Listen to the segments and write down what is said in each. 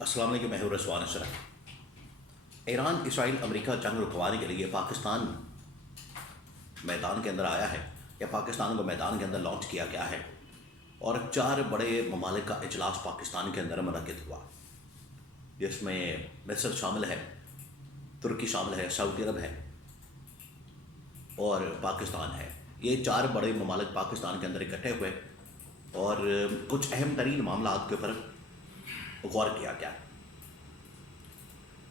السلام علیکم، میں ہوں رضوان اشرف۔ ایران اسرائیل امریکہ جنگ رکوانے کے لیے پاکستان میدان کے اندر آیا ہے یا پاکستان کو میدان کے اندر لانچ کیا گیا ہے، اور 4 بڑے ممالک کا اجلاس پاکستان کے اندر منعقد ہوا، جس میں مصر شامل ہے، ترکی شامل ہے، سعودی عرب ہے اور پاکستان ہے۔ یہ 4 بڑے ممالک پاکستان کے اندر اکٹھے ہوئے اور کچھ اہم ترین معاملات کے اوپر غور کیا گیا۔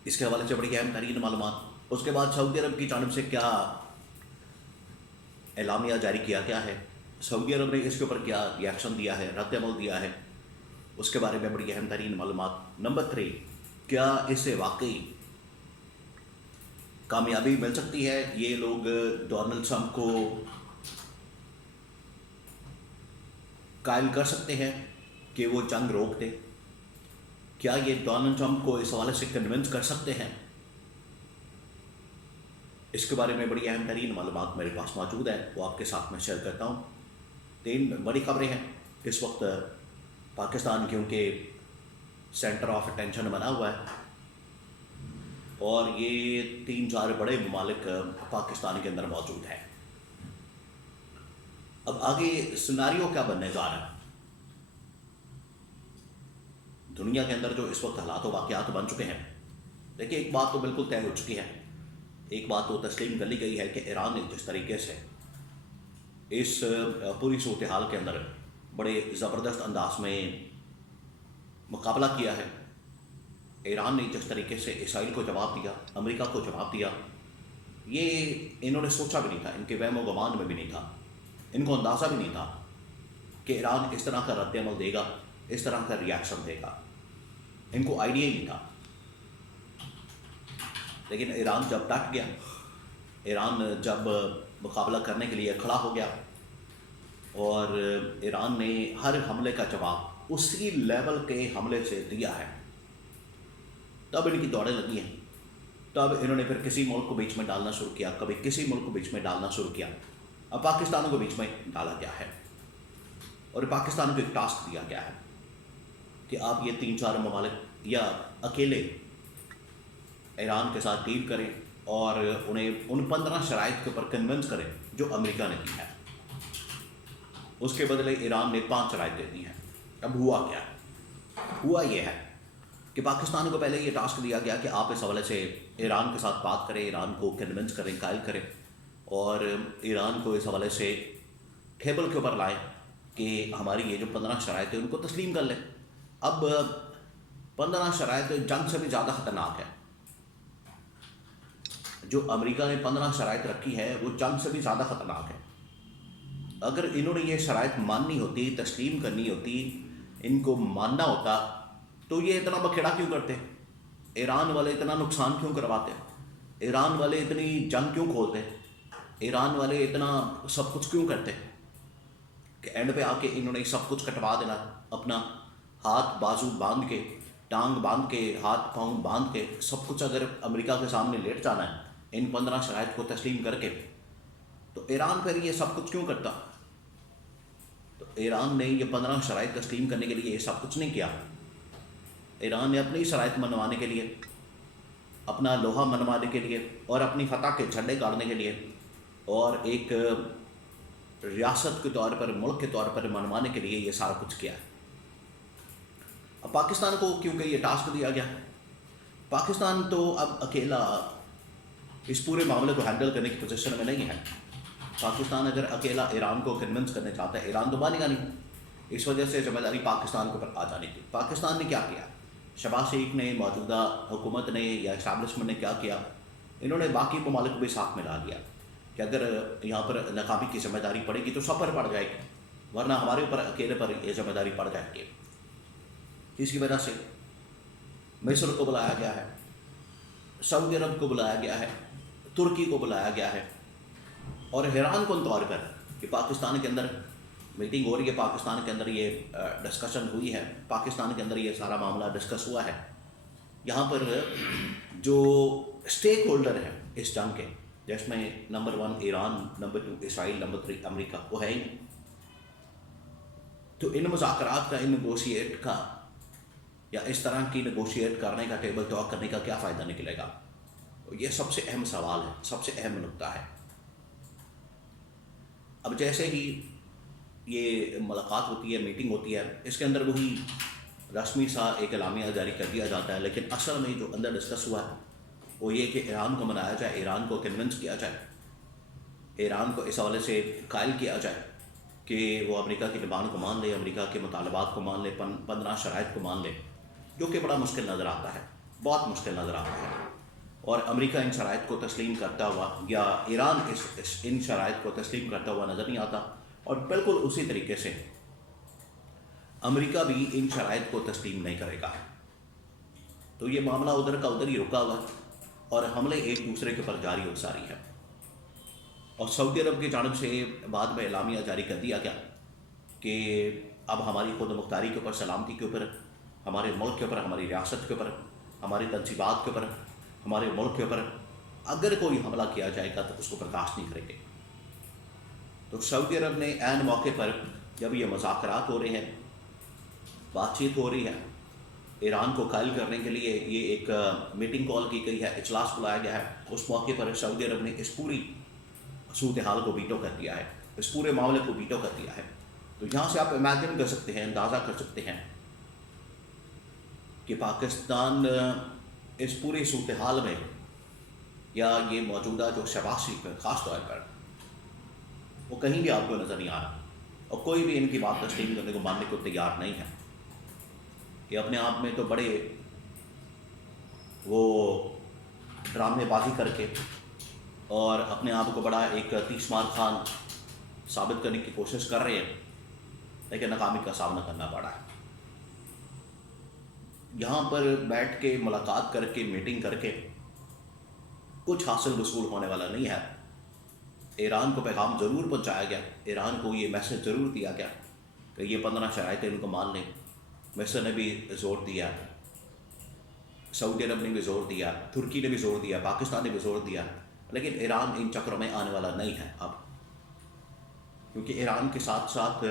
اس کے حوالے سے بڑی اہم ترین معلومات۔ اس کے بعد سعودی عرب کی جانب سے کیا اعلامیہ جاری کیا گیا ہے، سعودی عرب نے اس کے اوپر کیا ری ایکشن دیا ہے، رد عمل دیا ہے، اس کے بارے میں بڑی اہم ترین معلومات۔ نمبر 3، کیا اس سے واقعی کامیابی مل سکتی ہے؟ یہ لوگ ڈونلڈ ٹرمپ کو قائل کر سکتے ہیں کہ وہ جنگ روک دے؟ کیا یہ ڈونلڈ ٹرمپ کو اس حوالے سے کنونس کر سکتے ہیں؟ اس کے بارے میں بڑی اہم ترین معلومات میرے پاس موجود ہے، وہ آپ کے ساتھ میں شیئر کرتا ہوں۔ 3 بڑی خبریں ہیں اس وقت۔ پاکستان کیونکہ سینٹر آف اٹینشن بنا ہوا ہے، اور یہ 3-4 بڑے ممالک پاکستان کے اندر موجود ہیں۔ اب آگے سیناریو کیا بننے جا رہا ہے؟ دنیا کے اندر جو اس وقت حالات و واقعات بن چکے ہیں، دیکھیے ایک بات تو بالکل طے ہو چکی ہے، ایک بات تو تسلیم کر لی گئی ہے کہ ایران نے جس طریقے سے اس پوری صورتحال کے اندر بڑے زبردست انداز میں مقابلہ کیا ہے، ایران نے جس طریقے سے اسرائیل کو جواب دیا، امریکہ کو جواب دیا، یہ انہوں نے سوچا بھی نہیں تھا، ان کے وہم و گمان میں بھی نہیں تھا، ان کو اندازہ بھی نہیں تھا کہ ایران اس طرح کا رد عمل دے گا، اس طرح کا ری ایکشن دے گا، ان کو آئیڈیا ہی نہیں تھا۔ لیکن ایران جب ڈٹ گیا، ایران جب مقابلہ کرنے کے لیے کھڑا ہو گیا، اور ایران نے ہر حملے کا جواب اسی لیول کے حملے سے دیا ہے، تب ان کی دوڑیں لگی ہیں، تب انہوں نے پھر کسی ملک کو بیچ میں ڈالنا شروع کیا، کبھی کسی ملک کو بیچ میں ڈالنا شروع کیا، اب پاکستان کو بیچ میں ڈالا گیا ہے، اور پاکستان کو ایک ٹاسک دیا گیا ہے کہ آپ یہ 3-4 ممالک یا اکیلے ایران کے ساتھ ڈیل کریں اور انہیں ان 15 شرائط کے اوپر کنونس کریں جو امریکہ نے دی ہے۔ اس کے بدلے ایران نے 5 شرائط دے دی ہیں۔ اب ہوا کیا ہے؟ ہوا یہ ہے کہ پاکستان کو پہلے یہ ٹاسک دیا گیا کہ آپ اس حوالے سے ایران کے ساتھ بات کریں، ایران کو کنونس کریں، قائل کریں، اور ایران کو اس حوالے سے ٹیبل کے اوپر لائیں کہ ہماری یہ جو 15 شرائط ہیں ان کو تسلیم کر لیں۔ اب 15 شرائط جنگ سے بھی زیادہ خطرناک ہے۔ جو امریکہ نے 15 شرائط رکھی ہے وہ جنگ سے بھی زیادہ خطرناک ہے۔ اگر انہوں نے یہ شرائط ماننی ہوتی، تسلیم کرنی ہوتی، ان کو ماننا ہوتا، تو یہ اتنا بکھیڑا کیوں کرتے؟ ایران والے اتنا نقصان کیوں کرواتے؟ ایران والے اتنی جنگ کیوں کھولتے؟ ایران والے اتنا سب کچھ کیوں کرتے کہ اینڈ پہ آ کے انہوں نے سب کچھ کٹوا دینا، اپنا ہاتھ بازو باندھ کے، ٹانگ باندھ کے، ہاتھ پاؤں باندھ کے، سب کچھ اگر امریکہ کے سامنے لیٹ جانا ہے ان 15 شرائط کو تسلیم کر کے، تو ایران پھر یہ سب کچھ کیوں کرتا؟ تو ایران نے یہ 15 شرائط تسلیم کرنے کے لیے یہ سب کچھ نہیں کیا۔ ایران نے اپنی شرائط منوانے کے لیے، اپنا لوہا منوانے کے لیے، اور اپنی فتح کے جھنڈے گاڑنے کے لیے، اور ایک ریاست کے طور پر، ملک کے طور پر منوانے کے لیے یہ سارا کچھ کیا ہے۔ اب پاکستان کو کیونکہ یہ ٹاسک دیا گیا، پاکستان تو اب اکیلا اس پورے معاملے کو ہینڈل کرنے کی پوزیشن میں نہیں ہے۔ پاکستان اگر اکیلا ایران کو کنونس کرنا چاہتا ہے، ایران تو مانے گا نہیں، اس وجہ سے ذمہ داری پاکستان کے اوپر آ جانی تھی۔ پاکستان نے کیا کیا؟ شہباز شریف نے، موجودہ حکومت نے یا اسٹیبلشمنٹ نے کیا کیا؟ انہوں نے باقی ممالک کو بھی ساتھ میں لا لیا کہ اگر یہاں پر ناکامی کی ذمہ داری پڑے گی تو سب پر پڑ جائے گی، ورنہ ہمارے اوپر اکیلے پر یہ ذمہ داری پڑ جائے گی۔ اس کی وجہ سے مصر کو بلایا گیا ہے، سعودی عرب کو بلایا گیا ہے، ترکی کو بلایا گیا ہے، اور حیران کن طور پر کہ پاکستان کے اندر میٹنگ ہو رہی ہے، پاکستان کے اندر یہ ڈسکشن ہوئی ہے، پاکستان کے اندر یہ سارا معاملہ ڈسکس ہوا ہے، یہاں پر جو اسٹیک ہولڈر ہیں اس جنگ کے، جس میں نمبر 1 ایران، نمبر 2 اسرائیل، نمبر 3 امریکہ، وہ ہے ہی نہیں۔ تو ان مذاکرات کا، ان نیگوشیٹ کا یا اس طرح کی نیگوشیٹ کرنے کا، ٹیبل ٹاک کرنے کا کیا فائدہ نکلے گا؟ یہ سب سے اہم سوال ہے، سب سے اہم نقطہ ہے۔ اب جیسے ہی یہ ملاقات ہوتی ہے، میٹنگ ہوتی ہے، اس کے اندر وہی رسمی سا ایک اعلامیہ جاری کر دیا جاتا ہے، لیکن اصل میں جو اندر ڈسکس ہوا ہے وہ یہ کہ ایران کو منایا جائے، ایران کو کنونس کیا جائے، ایران کو اس حوالے سے قائل کیا جائے کہ وہ امریکہ کی ڈیمانڈ کو مان لے، امریکہ کے مطالبات کو مان لے، 15 شرائط کو مان لے، جو کہ بڑا مشکل نظر آتا ہے، بہت مشکل نظر آتا ہے۔ اور امریکہ ان شرائط کو تسلیم کرتا ہوا یا ایران ان شرائط کو تسلیم کرتا ہوا نظر نہیں آتا، اور بالکل اسی طریقے سے امریکہ بھی ان شرائط کو تسلیم نہیں کرے گا۔ تو یہ معاملہ ادھر کا ادھر ہی رکا ہوا اور حملے ایک دوسرے کے اوپر جاری و ساری ہے۔ اور سعودی عرب کی جانب سے بعد میں اعلامیہ جاری کر دیا گیا کہ اب ہماری خود مختاری کے اوپر، سلامتی کے اوپر، ہمارے ملک کے اوپر، ہماری ریاست کے اوپر، ہماری تنصیبات کے اوپر، ہمارے ملک کے اوپر اگر کوئی حملہ کیا جائے گا تو اس کو برداشت نہیں کریں گے۔ تو سعودی عرب نے عین موقع پر جب یہ مذاکرات ہو رہے ہیں، بات چیت ہو رہی ہے، ایران کو قائل کرنے کے لیے یہ ایک میٹنگ کال کی گئی ہے، اجلاس بلایا گیا ہے، اس موقع پر سعودی عرب نے اس پوری صورتحال کو ویٹو کر دیا ہے، اس پورے معاملے کو ویٹو کر دیا ہے۔ تو یہاں سے آپ امیجن کر سکتے ہیں، اندازہ کر سکتے ہیں کہ پاکستان اس پوری صورتحال میں یا یہ موجودہ جو شہباز شریف ہے خاص طور پر، وہ کہیں بھی آپ کو نظر نہیں آ رہا، اور کوئی بھی ان کی بات تسلیم کرنے کو، ماننے کو تیار نہیں ہے۔ یہ اپنے آپ میں تو بڑے وہ ڈرامے بازی کر کے اور اپنے آپ کو بڑا ایک تیسمار خان ثابت کرنے کی کوشش کر رہے ہیں، لیکن ناکامی کا سامنا کرنا پڑا ہے۔ یہاں پر بیٹھ کے ملاقات کر کے، میٹنگ کر کے کچھ حاصل وصول ہونے والا نہیں ہے۔ ایران کو پیغام ضرور پہنچایا گیا، ایران کو یہ میسج ضرور دیا گیا کہ یہ 15 شرائط ان کو مان لیں۔ مصر نے بھی زور دیا، سعودی عرب نے بھی زور دیا، ترکی نے بھی زور دیا، پاکستان نے بھی زور دیا، لیکن ایران ان چکروں میں آنے والا نہیں ہے اب، کیونکہ ایران کے ساتھ ساتھ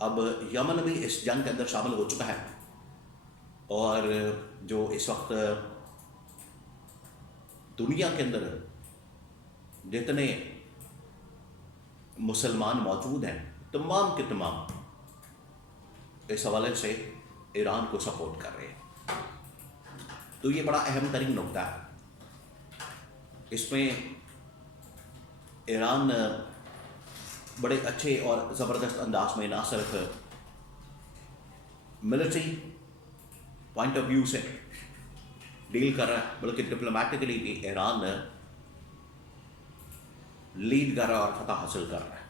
اب یمن بھی اس جنگ کے اندر شامل ہو چکا ہے، اور جو اس وقت دنیا کے اندر جتنے مسلمان موجود ہیں تمام کے تمام اس حوالے سے ایران کو سپورٹ کر رہے ہیں۔ تو یہ بڑا اہم ترین نقطہ ہے۔ اس میں ایران بڑے اچھے اور زبردست انداز میں نہ صرف ملٹری پوائنٹ آف ویو سے ڈیل کر رہا ہے، بلکہ ڈپلومیٹکلی بھی ایران لیڈ کر رہا ہے اور فتح حاصل کر رہا ہے۔